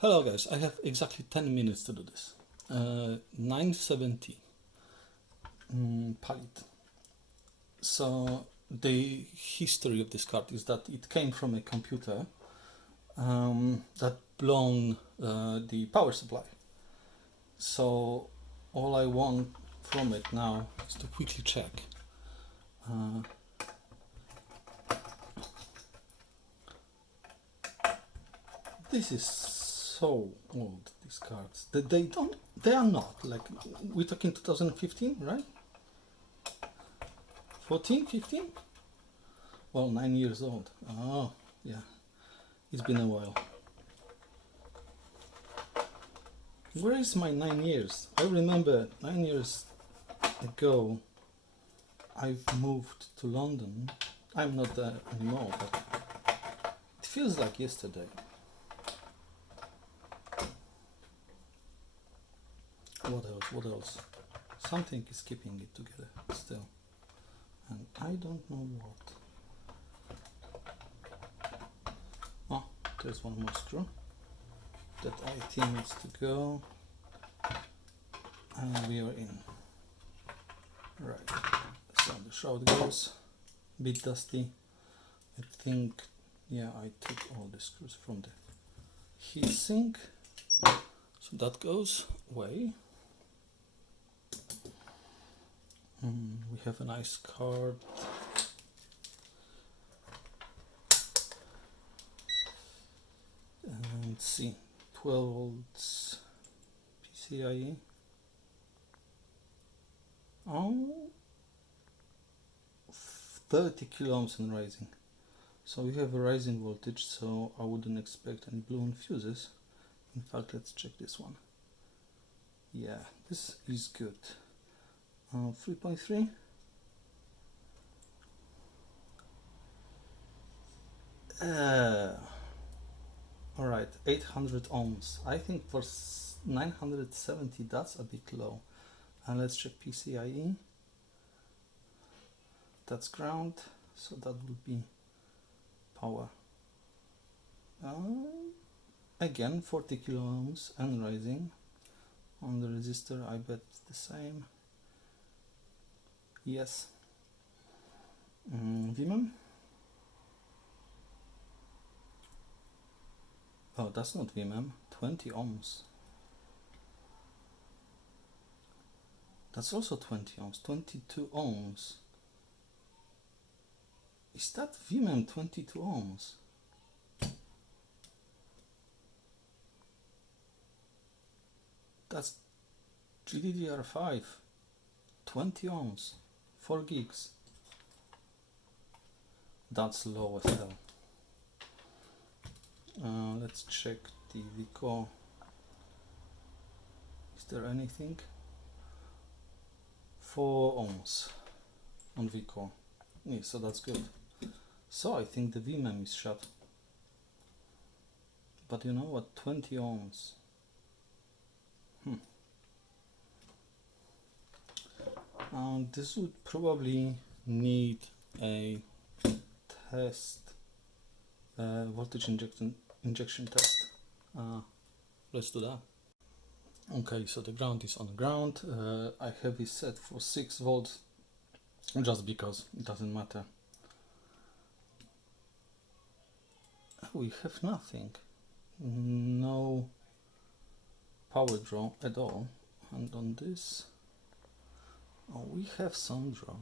Hello guys, I have exactly 10 minutes to do this. 970 palette. So the history of this card is that it came from a computer that blown the power supply. So all I want from it now is to quickly check. This is so old, these cards. They are not, like, we're talking 2015, right? 14, 15? Well, 9 years old. Oh, yeah, it's been a while. Where is my 9 years? I remember 9 years ago, I've moved to London. I'm not there anymore, but it feels like yesterday. What else? What else? Something is keeping it together still. And I don't know what. Oh, there's one more screw that I think needs to go. And we are in. Right. So the shroud goes. A bit dusty. I think, yeah, I took all the screws from the heatsink. So that goes away. We have a nice card. And let's see, 12 volts PCIe. Oh, 30 kilo ohms and rising. So we have a rising voltage, so I wouldn't expect any blown fuses. In fact, let's check this one. Yeah, this is good. 3.3. Alright, 800 ohms. I think for 970 that's a bit low. And let's check PCIe. That's ground, so that would be power. Again, 40 kilo ohms and rising. On the resistor, I bet it's the same. Yes. VMem. Oh, that's not VMem. 20 ohms. That's also 20 ohms. 22 ohms. Is that VMem 22 ohms? That's GDDR5. 20 ohms. 4 gigs. That's low as hell. Let's check the Vico. Is there anything? 4 ohms on Vico. Yeah, so that's good. So I think the VMem is shut. But you know what? 20 ohms. This would probably need a test, voltage injection test. Let's do that. Okay, so the ground is on the ground. I have it set for 6 volts just because it doesn't matter. We have nothing, no power draw at all. And on this, oh, we have some draw,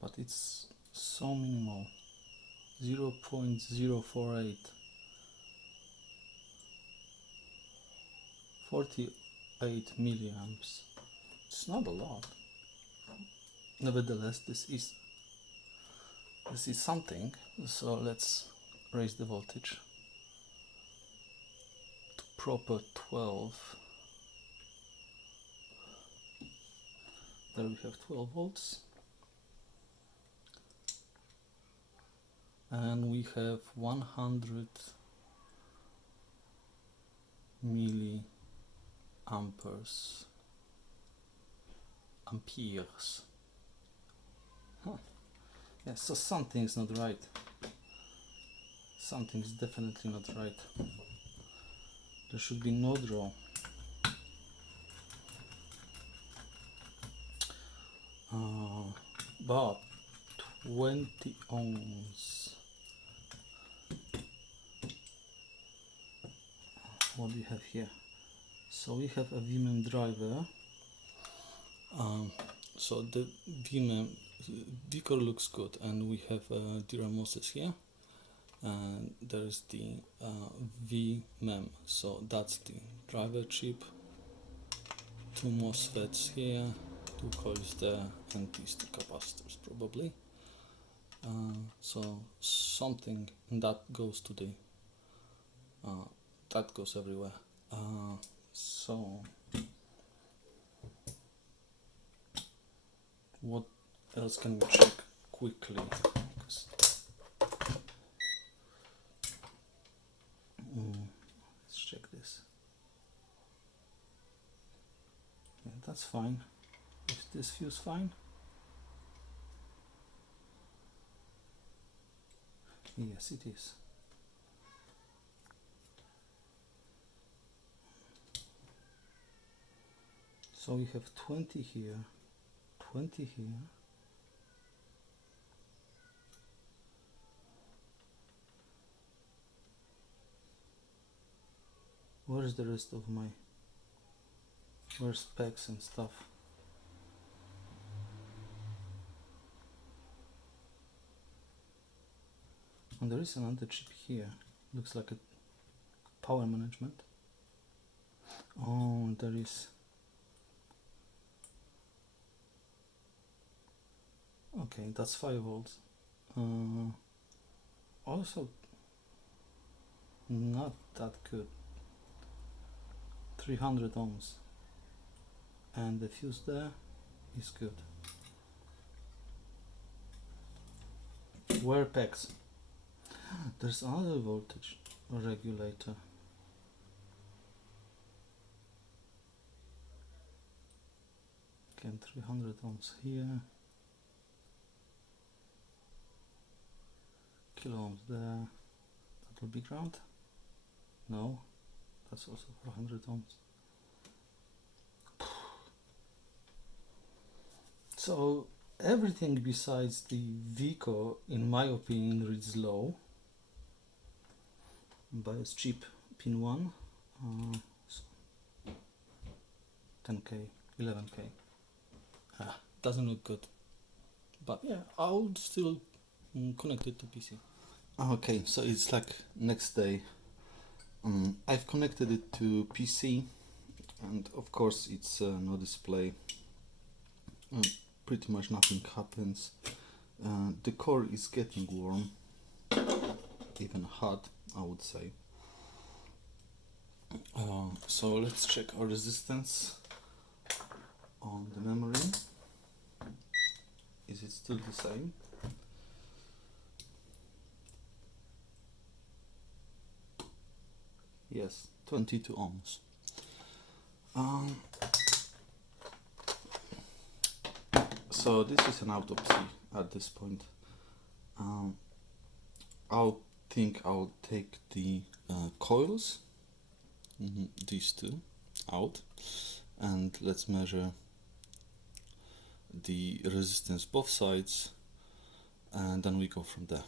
but it's so minimal, 0.048, 48 milliamps. It's not a lot. Nevertheless, this is something. So let's raise the voltage to proper 12. There we have 12 volts. And we have 100 milliamperes. Huh. Yeah, so something's not right. Something's definitely not right. There should be no draw. But 20 ohms. What do we have here? So we have a VMEM driver. So the VMEM Vcore looks good, and we have diagnostics here, and there is the VMEM. So that's the driver chip. 2 MOSFETs here, 2 coils there, and these 2 capacitors probably. So something that goes to the that goes everywhere. So what else can we check quickly? Let's check this. Yeah, that's fine. Is this fuse fine? Yes, it is. So we have 20 here, 20 here. Where's the rest of my, where's specs and stuff? And there is another chip here, looks like a power management. Oh, there is, okay, that's 5 volts. Also not that good, 300 ohms, and the fuse there is good. Where pegs? There's another voltage regulator. Again, 300 ohms here, kilo ohms there. That will be ground. No, that's also 400 ohms. So everything besides the Vcore, in my opinion, reads low. BIOS chip pin 1, 10k, 11k. Doesn't look good. But yeah, I would still connect it to PC. Okay, so it's like next day. I've connected it to PC, and of course it's no display. Pretty much nothing happens. The core is getting warm, even hot, I would say. So let's check our resistance on the memory. Is it still the same? Yes, 22 ohms. So this is an autopsy at this point. I'll take the coils, these two, out, and let's measure the resistance both sides, and then we go from there.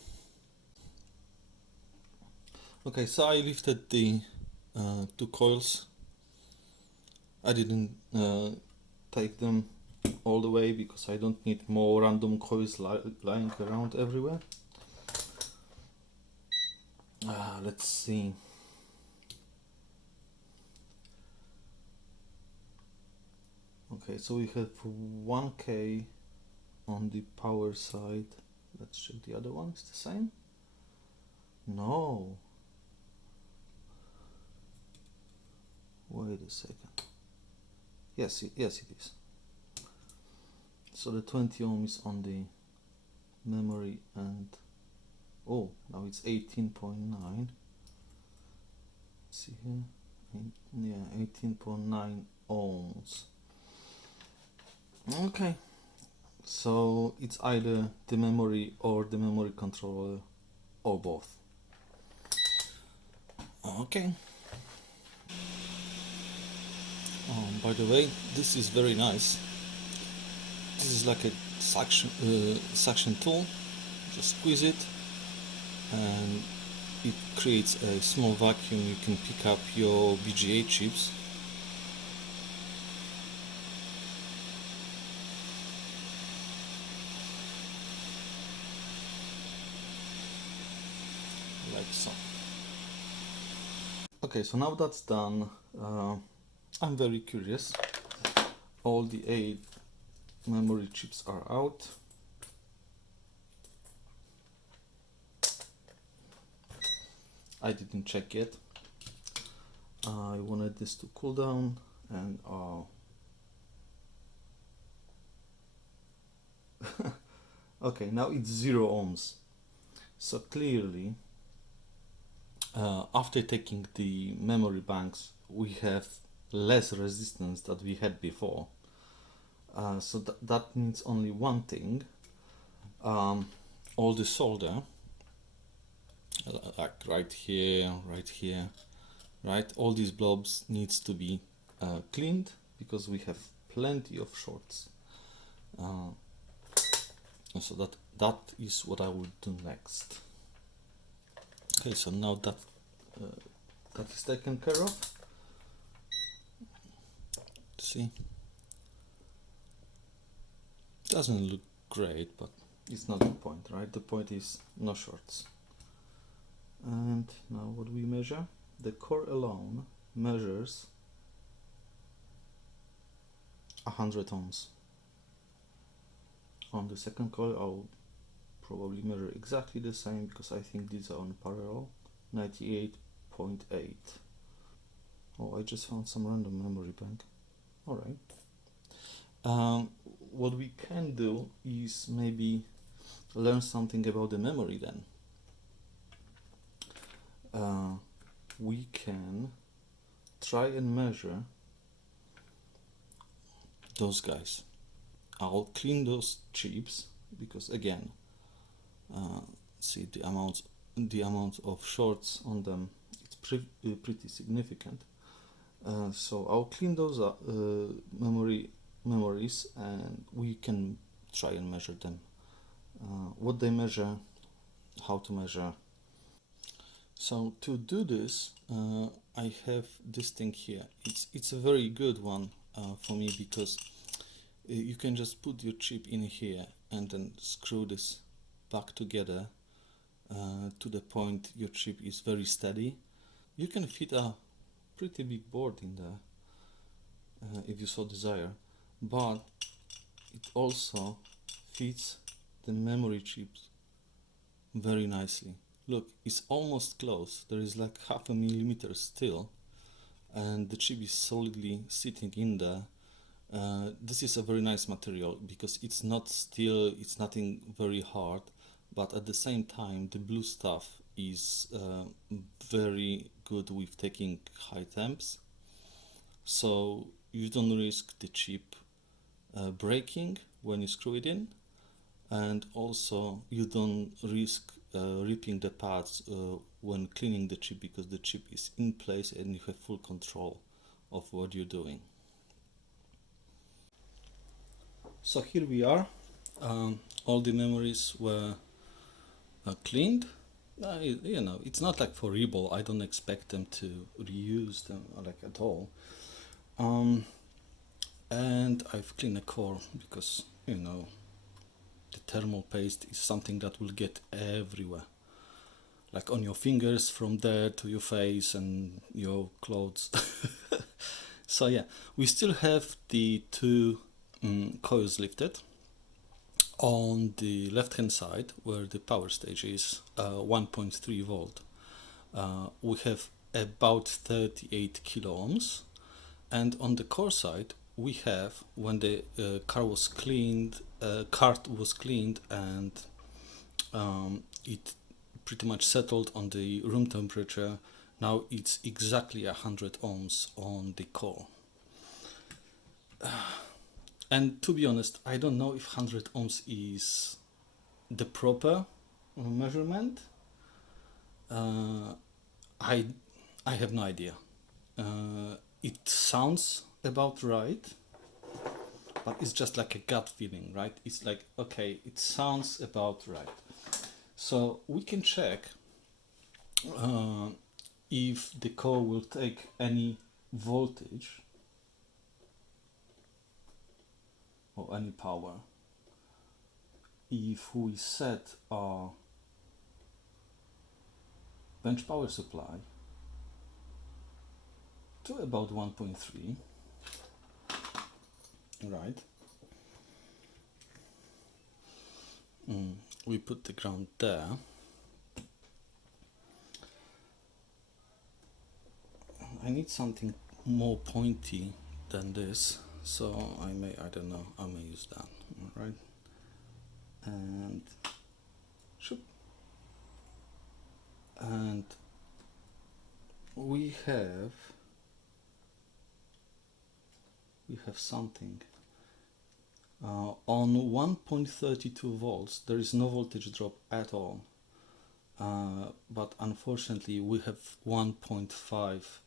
Okay, so I lifted the 2 coils. I didn't take them all the way because I don't need more random coils lying around everywhere. Let's see. Okay, so we have 1k on the power side. Let's check the other one. Is the same? No. Wait a second. Yes, it is. So the 20 ohm is on the memory, and oh, now it's 18.9. See here, yeah, 18.9 ohms. Okay, so it's either the memory or the memory controller, or both. Okay. By the way, this is very nice. This is like a suction tool. Just squeeze it, and it creates a small vacuum. You can pick up your VGA chips. Like so. Okay, so now that's done, I'm very curious. All the 8 memory chips are out. I didn't check yet. I wanted this to cool down, and okay, now it's 0 ohms. So clearly, after taking the memory banks, we have less resistance that we had before. So that means only one thing. All the solder, like right here, right, all these blobs needs to be cleaned, because we have plenty of shorts. So that is what I will do next. Okay, so now that that is taken care of. See, doesn't look great, but it's not the point, right? The point is no shorts. And now what we measure? The core alone measures 100 ohms. On the second coil, I'll probably measure exactly the same, because I think these are on parallel. 98.8. Oh, I just found some random memory bank. Alright. What we can do is maybe learn something about the memory then. We can try and measure those guys. I'll clean those chips, because again, see the amount of shorts on them, it's pretty significant. So I'll clean those memories, and we can try and measure them. What they measure, how to measure. So to do this, I have this thing here. It's a very good one for me, because you can just put your chip in here and then screw this back together to the point your chip is very steady. You can fit a pretty big board in there if you so desire, but it also fits the memory chips very nicely. Look, it's almost close. There is like 0.5 millimeter still, and the chip is solidly sitting in there. This is a very nice material, because it's not steel, it's nothing very hard, but at the same time the blue stuff is very good with taking high temps, so you don't risk the chip breaking when you screw it in, and also you don't risk ripping the pads when cleaning the chip, because the chip is in place and you have full control of what you're doing. So here we are. All the memories were cleaned. You know, it's not like for reball. I don't expect them to reuse them like at all. And I've cleaned the core, because you know the thermal paste is something that will get everywhere, like on your fingers, from there to your face and your clothes. So yeah, we still have the 2 coils lifted. On the left hand side, where the power stage is 1.3 volt, we have about 38 kilo ohms, and on the core side we have, when the cart was cleaned and it pretty much settled on the room temperature, now it's exactly 100 ohms on the core. And to be honest, I don't know if 100 ohms is the proper measurement. I I have no idea. It sounds about right, but it's just like a gut feeling, right? It's like, okay, it sounds about right. So we can check if the core will take any voltage or any power if we set our bench power supply to about 1.3, right? We put the ground there. I need something more pointy than this, so I may use that, right? And shoop. And we have something on 1.32 volts. There is no voltage drop at all, but unfortunately we have 1.5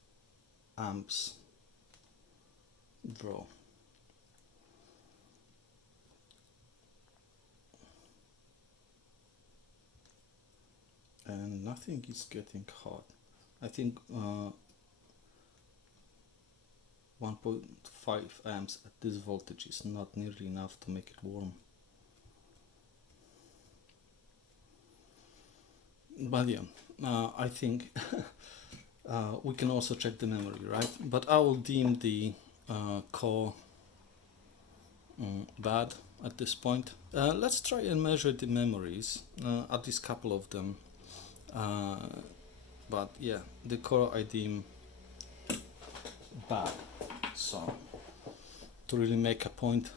amps draw. And nothing is getting hot. I think 1.5 amps at this voltage is not nearly enough to make it warm. But yeah, I think we can also check the memory, right? But I will deem the core bad at this point. Let's try and measure the memories, at least a couple of them. But yeah, the core I deem bad. So to really make a point,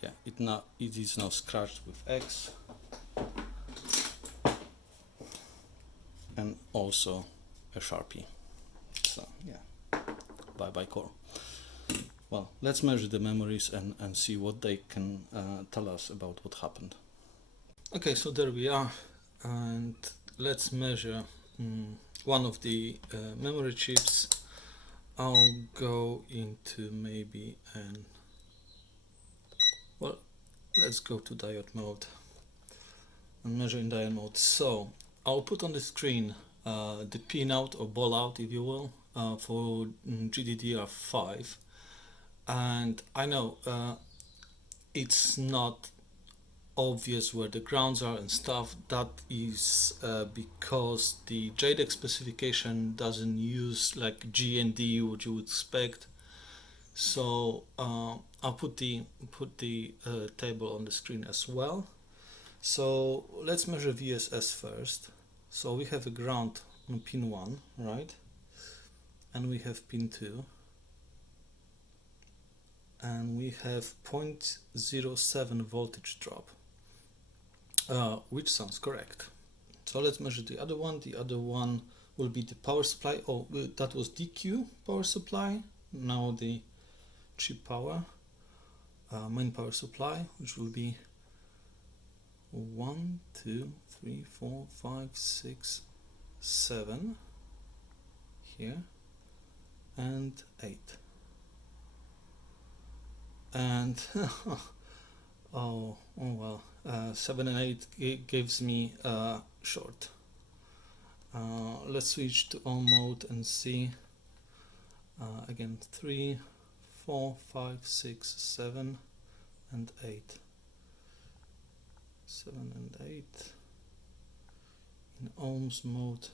yeah, it is now scratched with X, and also a Sharpie. So yeah, bye core. Well, let's measure the memories and see what they can tell us about what happened. Okay, so there we are, and let's measure one of the memory chips. I'll go into maybe let's go to diode mode and measure in diode mode. So I'll put on the screen the pin out or ball out, if you will, for GDDR5, and I know it's not obvious where the grounds are and stuff. That is because the JTX specification doesn't use like G and D, what you would expect. So I'll put the table on the screen as well. So let's measure VSS first. So we have a ground on pin 1, right? And we have pin 2. And we have 0.07 voltage drop, which sounds correct. So let's measure the other one. The other one will be the power supply. Oh, that was DQ power supply. Now the chip power, main power supply, which will be 1, 2, 3, 4, 5, 6, 7 here, and 8. And oh well, 7 and 8 gives me short. Let's switch to on mode and see. Again, 3, 4, 5, 6, 7, and 8. 7 and 8 in ohms mode.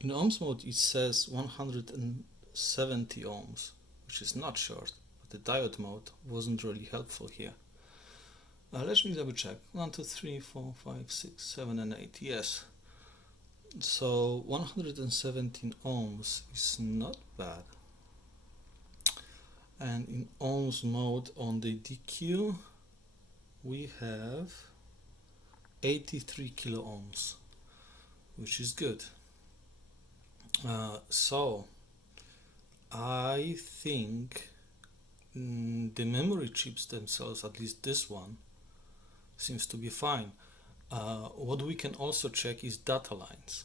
In ohms mode it says 170 ohms, which is not short, but the diode mode wasn't really helpful here. Let me double check. 1, 2, 3, 4, 5, 6, 7, and 8. Yes. So 117 ohms is not bad. And in ohms mode on the DQ, we have 83 kilo ohms, which is good. So I think the memory chips themselves, at least this one, seems to be fine. What we can also check is data lines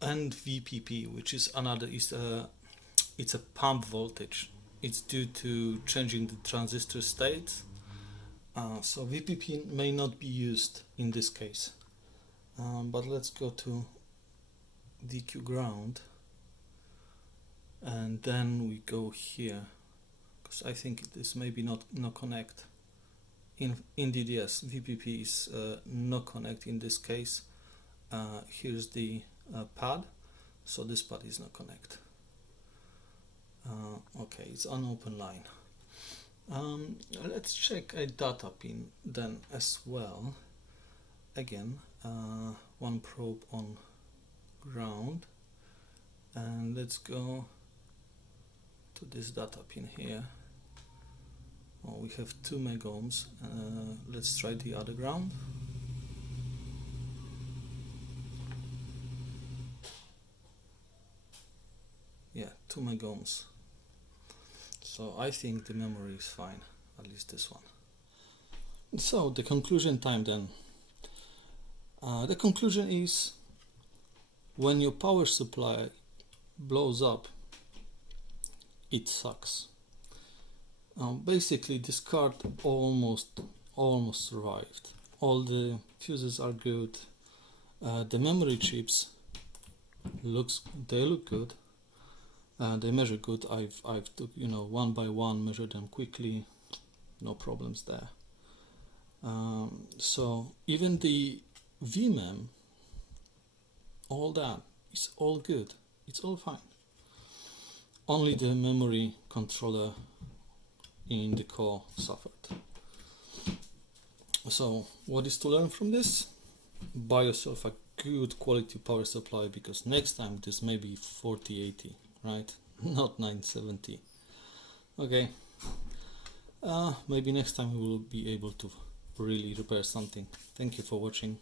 and VPP, which is another it's a pump voltage. It's due to changing the transistor states. So VPP may not be used in this case. But let's go to DQ ground, and then we go here, because I think this maybe not no connect. Indeed, yes, VPP is no connect in this case. Here's the pad, so this pad is no connect. Okay, it's an open line. Let's check a data pin then as well. Again, one probe on ground, and let's go to this data pin here. Oh, we have 2 megohms. Let's try the other ground. Yeah, 2 megohms. So I think the memory is fine, at least this one. So the conclusion time then. The conclusion is, when your power supply blows up, it sucks. Basically, this card almost survived. All the fuses are good. The memory chips look good. They measure good. I've took, one by one, measured them quickly. No problems there. So even the VMem, all that is all good. It's all fine. Only the memory controller in the core suffered. So what is to learn from this? Buy yourself a good quality power supply, because next time this may be 4080, right? Not 970. Okay. Maybe next time we will be able to really repair something. Thank you for watching.